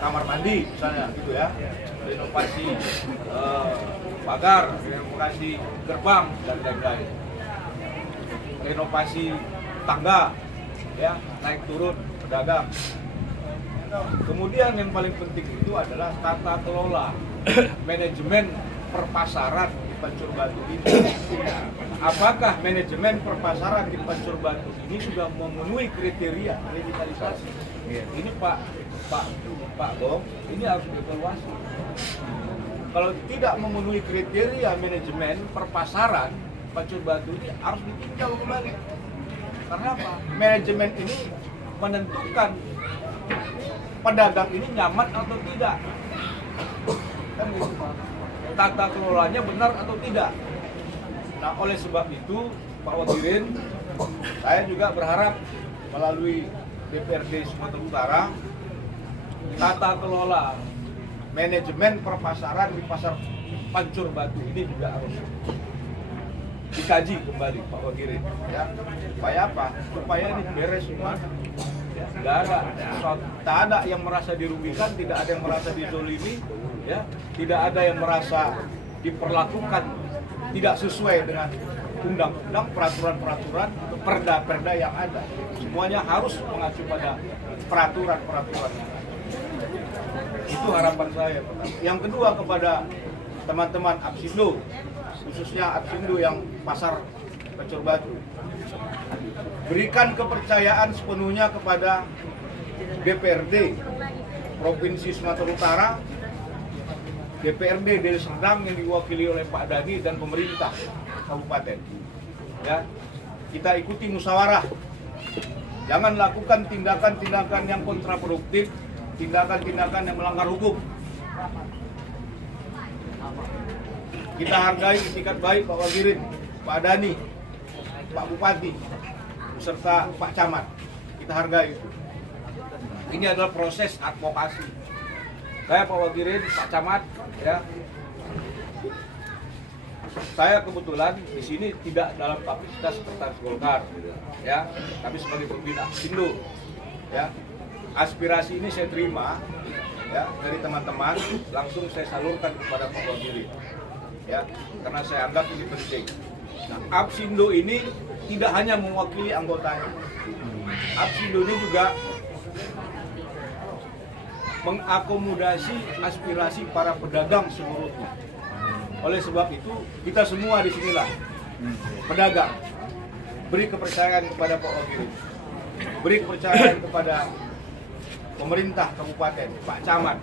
kamar mandi misalnya gitu ya, renovasi pagar, renovasi gerbang dan lain-lain, renovasi tangga ya, naik turun pedagang. Kemudian yang paling penting itu adalah tata kelola manajemen perpasaran di Pancur Batu ini. Apakah manajemen perpasaran di Pancur Batu ini sudah memenuhi kriteria revitalisasi? Ini Pak Gong, ini harus dievaluasi. Kalau tidak memenuhi kriteria manajemen perpasaran Pancur Batu ini harus ditinjau kembali. Karena apa? Manajemen ini menentukan pedagang ini nyaman atau tidak. Kan gitu, Pak. Tata kelolanya benar atau tidak. Nah, oleh sebab itu Pak Wagirin, saya juga berharap melalui DPRD Sumatera Utara, tata kelola manajemen perpasaran di pasar Pancur Batu ini juga harus dikaji kembali Pak Wagirin, ya. Supaya apa? Supaya ini beres semua. Tidak ada yang merasa dirugikan, tidak ada yang merasa dizolimi, ya, tidak ada yang merasa diperlakukan tidak sesuai dengan undang-undang, peraturan-peraturan, perda-perda yang ada. Semuanya harus mengacu pada peraturan-peraturan. Itu harapan saya. Yang kedua kepada teman-teman Apsindo, khususnya Apsindo yang pasar Pancur Batu, berikan kepercayaan sepenuhnya kepada DPRD Provinsi Sumatera Utara, DPRD Deli Serdang yang diwakili oleh Pak Dani dan pemerintah kabupaten. Ya, kita ikuti musyawarah. Jangan lakukan tindakan-tindakan yang kontraproduktif, tindakan-tindakan yang melanggar hukum. Kita hargai itikat baik Pak Wagirin, Pak Dani, Pak Bupati, beserta Pak Camat. Kita hargai itu. Ini adalah proses advokasi. Saya Pak Wagirin, Pak Camat, ya. Saya kebetulan di sini tidak dalam kapasitas sekretaris Golkar, ya, tapi sebagai pembina Apsindo, ya. Aspirasi ini saya terima, ya, dari teman-teman, langsung saya salurkan kepada Pak Wagirin, ya, karena saya anggap ini penting. Nah, Apsindo ini tidak hanya mewakili anggotanya, Apsindo ini juga mengakomodasi aspirasi para pedagang seluruhnya. Oleh sebab itu, kita semua di sinilah pedagang. Beri kepercayaan kepada Pak Wagirin, beri kepercayaan kepada pemerintah kabupaten, Pak Camat,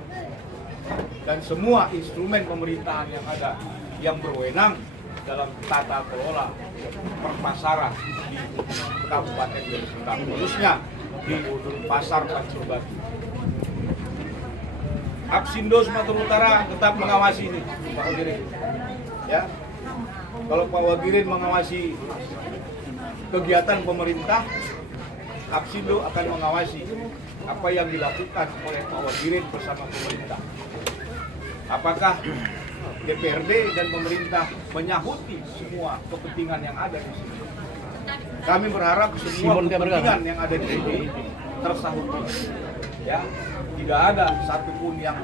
dan semua instrumen pemerintahan yang ada yang berwenang dalam tata kelola perpasaran di Kabupaten Deli Serdang, khususnya di pasar Pancur Batu. Apsindo Sumatera Utara tetap mengawasi ini, Pak Wagirin. Ya, kalau Pak Wagirin mengawasi kegiatan pemerintah, Apsindo akan mengawasi apa yang dilakukan oleh Pak Wagirin bersama pemerintah. Apakah DPRD dan pemerintah menyahuti semua kepentingan yang ada di sini? Kami berharap semua kepentingan yang ada di sini tersahuti. Ya, tidak ada satupun yang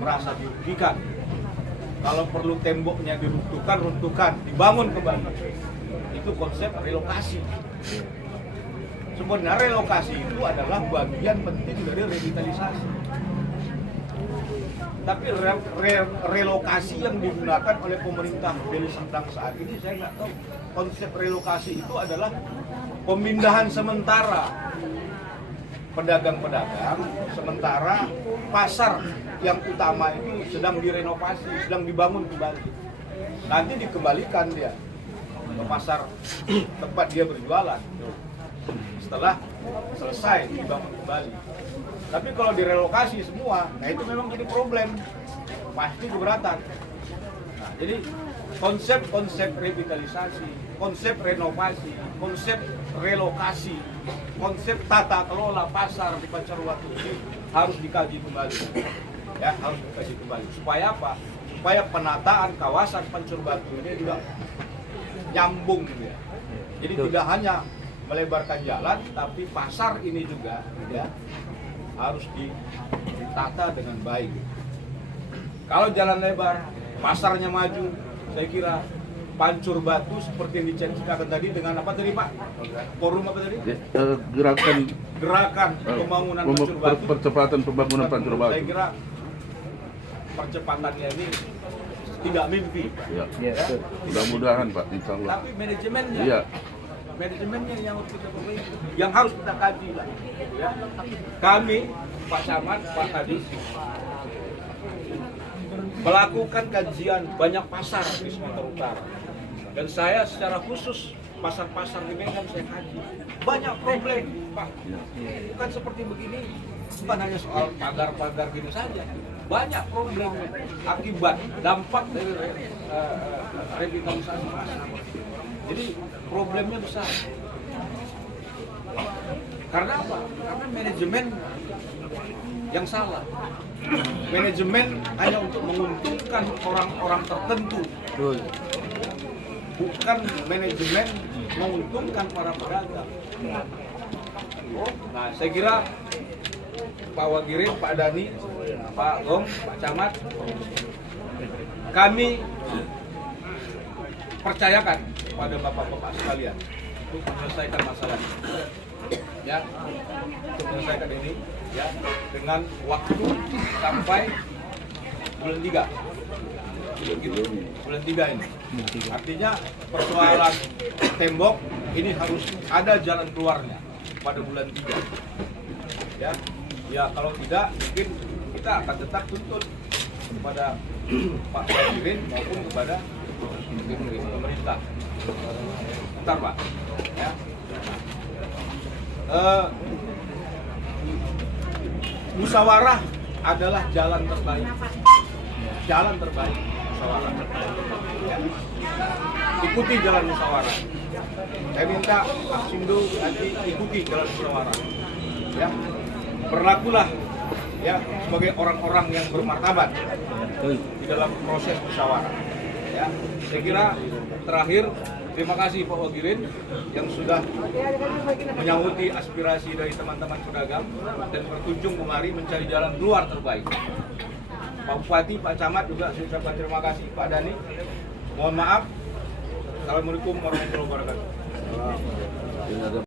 merasa dirugikan. Kalau perlu temboknya diruntuhkan, runtuhkan, dibangun kembali. Itu konsep relokasi. Sebenarnya relokasi itu adalah bagian penting dari revitalisasi. Tapi relokasi yang digunakan oleh pemerintah Deli Serdang saat ini, saya nggak tahu. Konsep relokasi itu adalah pemindahan sementara pedagang-pedagang, sementara pasar yang utama itu sedang direnovasi, sedang dibangun kembali. Nanti dikembalikan dia ke pasar tempat dia berjualan setelah selesai dibangun kembali. Tapi kalau direlokasi semua, nah itu memang jadi problem, pasti keberatan. Nah, jadi konsep revitalisasi, konsep renovasi, konsep relokasi, konsep tata kelola pasar di Pancur Batu ini harus dikaji kembali. Ya, harus dikaji kembali. Supaya apa? Supaya penataan kawasan Pancur Batu ini juga nyambung ya. Jadi tidak hanya melebarkan jalan, tapi pasar ini juga ya harus ditata dengan baik. Kalau jalan lebar, pasarnya maju, saya kira Pancur Batu seperti yang diceritakan tadi dengan apa tadi Pak? Forum apa tadi? Gerakan pembangunan Pancur Batu. Percepatan pembangunan Pancur Batu. Saya kira percepatannya ini tidak mimpi. Ya. Mudah-mudahan Pak, insya Allah. Tapi manajemennya, manajemennya yang harus kita perbaiki, yang harus kita kaji lah. Ya. Kami, Pak Camat, Pak Kadis, melakukan kajian banyak pasar di Sumatera Utara. Dan saya secara khusus pasar-pasar di Medan saya kaji. Banyak problem, Pak. Bukan seperti begini, bukan hanya soal pagar-pagar gini saja. Banyak problem akibat dampak dari revitalisasi pasar. Jadi problemnya besar. Karena apa? Karena manajemen yang salah. Manajemen hanya untuk menguntungkan orang-orang tertentu. Bukan manajemen menguntungkan para pedagang. Nah, saya kira Pak Wagirin, Pak Dani, Pak Gong, Pak Camat, kami percayakan pada bapak-bapak sekalian untuk menyelesaikan masalah ini. Ya, untuk menyelesaikan ini ya dengan waktu sampai bulan 3. Gitu, bulan 3 ini. Artinya persoalan tembok ini harus ada jalan keluarnya pada bulan 3. Ya. Ya kalau tidak mungkin kita akan tetap tuntut kepada Pak Wagirin maupun kepada pemerintah. Bentar Pak. Ya. Musyawarah adalah jalan terbaik. Jalan terbaik musyawarah. Ya. Ikuti jalan musyawarah. Saya minta Pak Sindu nanti ikuti jalan musyawarah. Ya. Berlakulah ya sebagai orang-orang yang bermartabat di dalam proses musyawarah. Ya. Saya kira terakhir terima kasih Pak Wagirin yang sudah menyangguti aspirasi dari teman-teman pedagang dan berkunjung kemari mencari jalan keluar terbaik. Pak Bupati, Pak Camat juga saya ucapkan terima kasih. Pak Dani, mohon maaf. Assalamualaikum warahmatullahi wabarakatuh.